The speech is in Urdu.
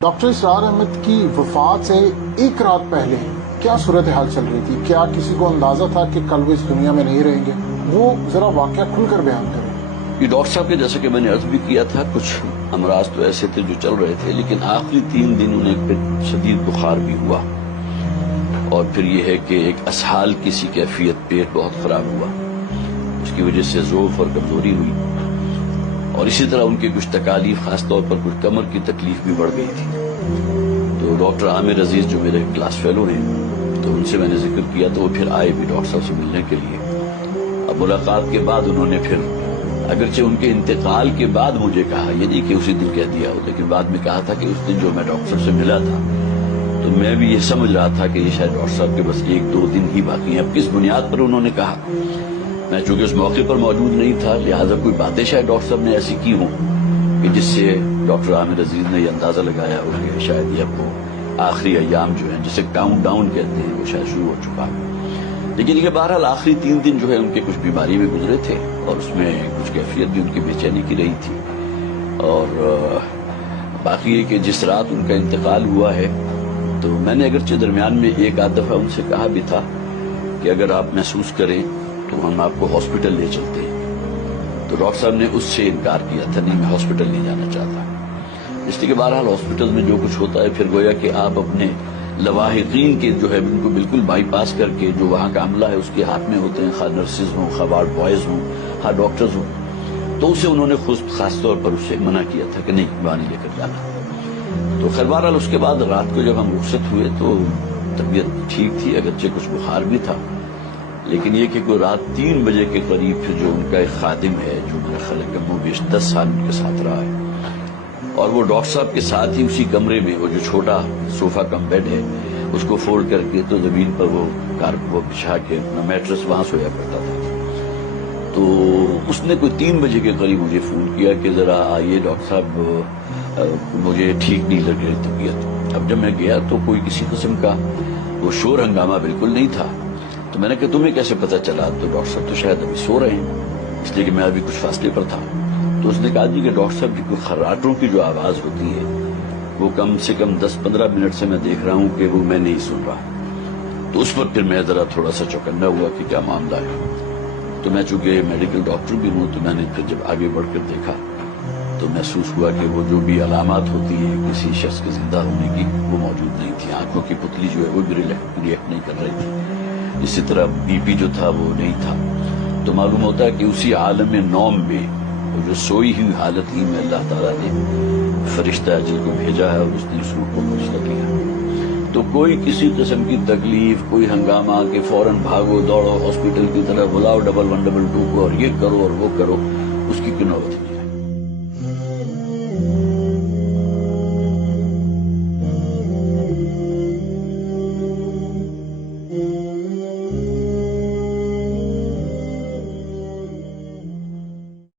ڈاکٹر اسرار احمد کی وفات سے ایک رات پہلے کیا صورتحال چل رہی تھی؟ کیا کسی کو اندازہ تھا کہ کل وہ اس دنیا میں نہیں رہیں گے؟ وہ ذرا واقعہ کھل کر بیان کریں۔ یہ ڈاکٹر صاحب کے جیسے کہ میں نے عرض بھی کیا تھا، کچھ امراض تو ایسے تھے جو چل رہے تھے، لیکن آخری 3 دن انہیں پھر شدید بخار بھی ہوا، اور پھر یہ ہے کہ ایک اسہال کسی کیفیت، پیٹ بہت خراب ہوا، اس کی وجہ سے ضعف اور کمزوری ہوئی، اور اسی طرح ان کی کچھ تکالیف، خاص طور پر کچھ کمر کی تکلیف بھی بڑھ گئی تھی۔ تو ڈاکٹر عامر عزیز جو میرے کلاس فیلو ہیں، تو ان سے میں نے ذکر کیا تو وہ پھر آئے بھی ڈاکٹر صاحب سے ملنے کے لیے۔ اب ملاقات کے بعد انہوں نے پھر، اگرچہ ان کے انتقال کے بعد مجھے کہا، یہ نہیں کہ اسی دن کہہ دیا ہو، لیکن بعد میں کہا تھا کہ اس دن جو میں ڈاکٹر صاحب سے ملا تھا تو میں بھی یہ سمجھ رہا تھا کہ یہ شاید ڈاکٹر صاحب کے بس 1-2 دن ہی باقی ہیں۔ اب کس بنیاد پر انہوں نے کہا، میں چونکہ اس موقع پر موجود نہیں تھا، لہٰذا کوئی باتیں شاید ڈاکٹر صاحب نے ایسی کی ہوں کہ جس سے ڈاکٹر عامر عزیز نے یہ اندازہ لگایا ہو کہ شاید یہ اب وہ آخری ایام جو ہیں، جسے کاؤنٹ ڈاؤن کہتے ہیں، وہ شاید شروع ہو چکا ہے۔ لیکن یہ بہرحال آخری 3 دن جو ہے ان کے کچھ بیماری میں گزرے تھے، اور اس میں کچھ کیفیت بھی ان کی بے چینی کی رہی تھی، اور باقی ہے کہ جس رات ان کا انتقال ہوا ہے تو میں نے اگرچہ درمیان میں 1-8 دفعہ ان سے کہا بھی تھا کہ اگر آپ محسوس کریں تو ہم آپ کو ہاسپٹل لے چلتے ہیں، تو ڈاکٹر صاحب نے اس سے انکار کیا تھا، نہیں میں ہاسپٹل نہیں جانا چاہتا، اس لیے کہ بہرحال ہاسپٹل میں جو کچھ ہوتا ہے پھر گویا کہ آپ اپنے لواحقین کے جو ہے ان کو بالکل بائی پاس کر کے جو وہاں کا عملہ ہے اس کے ہاتھ میں ہوتے ہیں، خواہ نرسز ہوں، خواہ وارڈ بوائز ہوں، خواہ ڈاکٹرز ہوں، تو اسے انہوں نے خاص طور پر اسے منع کیا تھا کہ نہیں وہاں نہیں لے کر جانا۔ تو خیر بہرحال اس کے بعد رات کو جب ہم رخصت ہوئے تو طبیعت ٹھیک تھی، اگرچہ کچھ بخار بھی تھا، لیکن یہ کہ کوئی رات 3 بجے کے قریب پھر جو ان کا ایک خادم ہے جو میرا خیال ہے کم و بیش 10 سال ان کے ساتھ رہا ہے، اور وہ ڈاکٹر صاحب کے ساتھ ہی اسی کمرے میں وہ جو چھوٹا صوفہ کم بیڈ ہے اس کو فولڈ کر کے تو زمین پر وہ بچھا کے اپنا میٹرس وہاں سویا کرتا تھا۔ تو اس نے کوئی 3 بجے کے قریب مجھے فون کیا کہ ذرا آئیے ڈاکٹر صاحب، مجھے ٹھیک نہیں لگ رہی طبیعت۔ اب جب میں گیا تو کوئی کسی قسم کا وہ شور ہنگامہ بالکل نہیں تھا، تو میں نے کہا تمہیں کیسے پتہ چلا؟ تو ڈاکٹر صاحب تو شاید ابھی سو رہے ہیں، اس لیے کہ میں ابھی کچھ فاصلے پر تھا۔ تو اس نے کہا جی کہ ڈاکٹر صاحب کی کوئی خراٹوں کی جو آواز ہوتی ہے وہ کم سے کم 10-15 منٹ سے میں دیکھ رہا ہوں کہ وہ میں نہیں سن رہا۔ تو اس پر پھر میں ذرا تھوڑا سا چوکنا ہوا کہ کیا معاملہ ہے۔ تو میں چونکہ میڈیکل ڈاکٹر بھی ہوں تو میں نے پھر جب آگے بڑھ کر دیکھا تو محسوس ہوا کہ وہ جو بھی علامات ہوتی ہیں کسی شخص کے زندہ ہونے کی وہ موجود نہیں تھی۔ آنکھوں کی پتلی جو ہے وہ بھی ریئیکٹ نہیں کر رہی تھی، اسی طرح بی پی جو تھا وہ نہیں تھا۔ تو معلوم ہوتا ہے کہ اسی عالم نوم میں وہ جو سوئی ہوئی حالت ہی میں اللہ تعالیٰ نے فرشتہ اجل کو بھیجا ہے اور اس نے اس روح کو مجھ تک لیا۔ تو کوئی کسی قسم کی تکلیف، کوئی ہنگامہ کہ فوراً بھاگو دوڑو ہاسپٹل کی طرف، بلاؤ 112 کو اور یہ کرو اور وہ کرو، اس کی کوئی نوبت نہیں۔